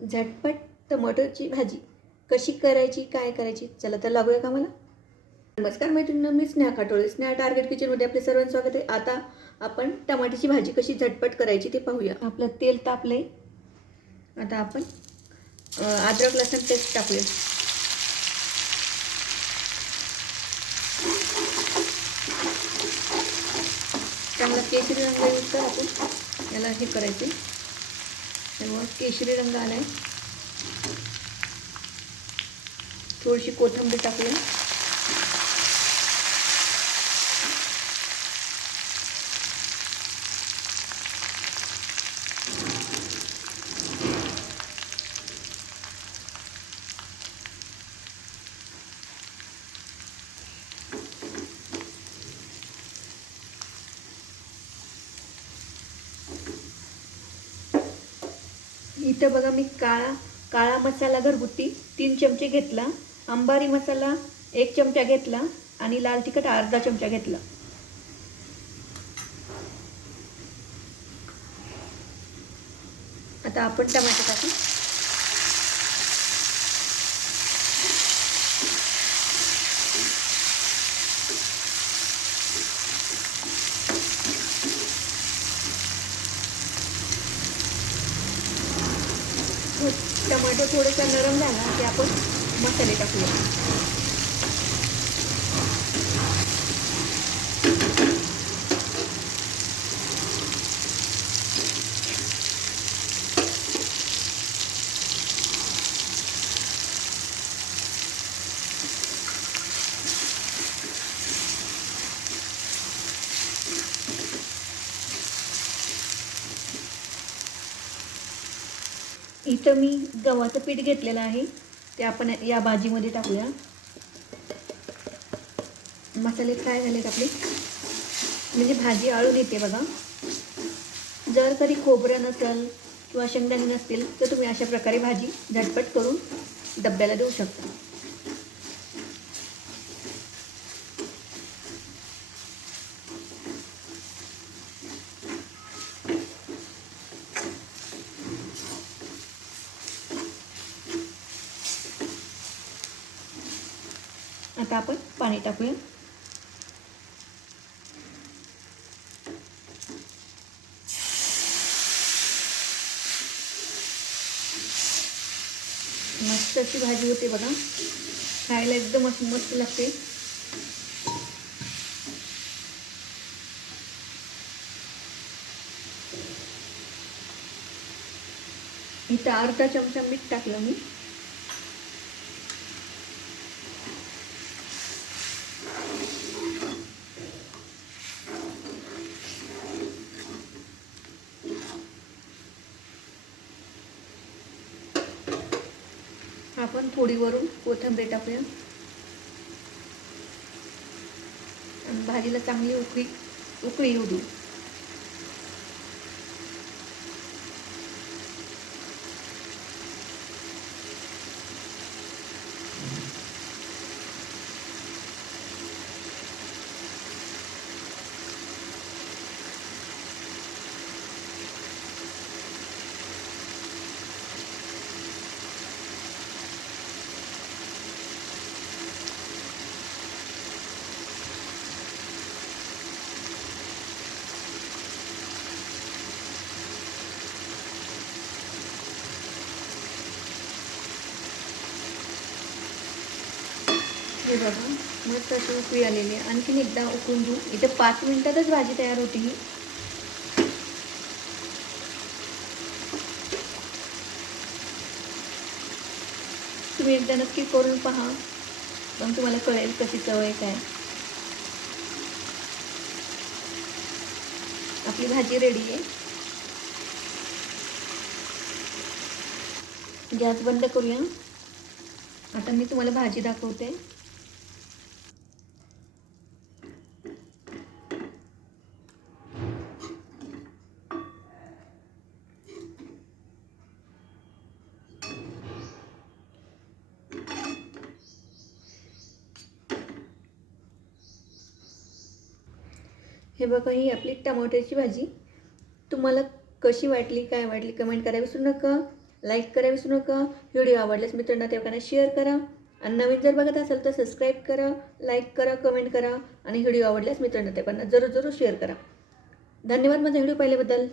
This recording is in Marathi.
झटपट टोमॅटोची भाजी कशी करायची, काय करायची, चला तर लागूया का मला. नमस्कार मैत्रिणींनो, मी स्नेहा काटोळे. स्नेहा टार्गेट किचनमध्ये आपले सर्वांचं स्वागत आहे. आता आपण टमाट्याची भाजी कशी झटपट करायची ते पाहूया. आपलं तेल तापले. आता आपण अद्रक लसूण पेस्ट टाकूया. चांगला केशरी रंग येईल तर आपण याला हे करायचे. तेव्हा केशरी रंग आलाय. थोडीशी कोथिंबीर टाकूया. इथं बघा, मी काळा मसाला घरगुती 3 चमचे घेतला, अंबारी मसाला 1 चमचा घेतला आणि लाल तिखट अर्धा चमचा घेतला. आता आपण टमाटर टाकू. टमाटर थोडासा नरम झाला की आपण मसाले टाकूया. इथं मी गव्हाचं पीठ घेतलेलं आहे, ते आपण या भाजीमध्ये टाकूया. मसाले फ्राय झालेत आपले, म्हणजे भाजी आळून येते बघा. जर कधी खोबरं नसेल किंवा शेंगदाणे नसतील तर तुम्ही अशा प्रकारे भाजी झटपट करून डब्याला देऊ शकता. आता आपण पाणी टाकूया. मस्त अशी भाजी होते बघा, खायला एकदम मस्त लागते. इथं अर्धा चमचा मीठ टाकलं मी. आपण थोडी वरून कोथिंबीर टाकूया आणि भाजीला चांगली उकळी येऊ देऊ. हे बघा, मस्त अशी उकळी आलेली आहे. आणखीन एकदा उकळून घेऊ. इथे 5 मिनिटातच भाजी तयार होती ही. तुम्ही एकदा नक्की करून पहा, मग तुम्हाला कळेल कशी चव आहे काय. आपली भाजी रेडी आहे. गॅस बंद करूया. आता मी तुम्हाला भाजी दाखवते. हे बघा, ही आपली टमाट्याची भाजी तुम्हाला कशी वाटली, काय वाटली, कमेंट करायला विसरू नका. लाईक करा विसरू नका. व्हिडिओ आवडल्यास मित्रांना तेव्हा शेअर करा आणि नवीन जर बघत असाल तर सबस्क्राईब करा, लाईक करा, कमेंट करा आणि व्हिडिओ आवडल्यास मित्रांना तेव्हा जरूर शेअर करा. धन्यवाद माझा व्हिडिओ पाहिल्याबद्दल.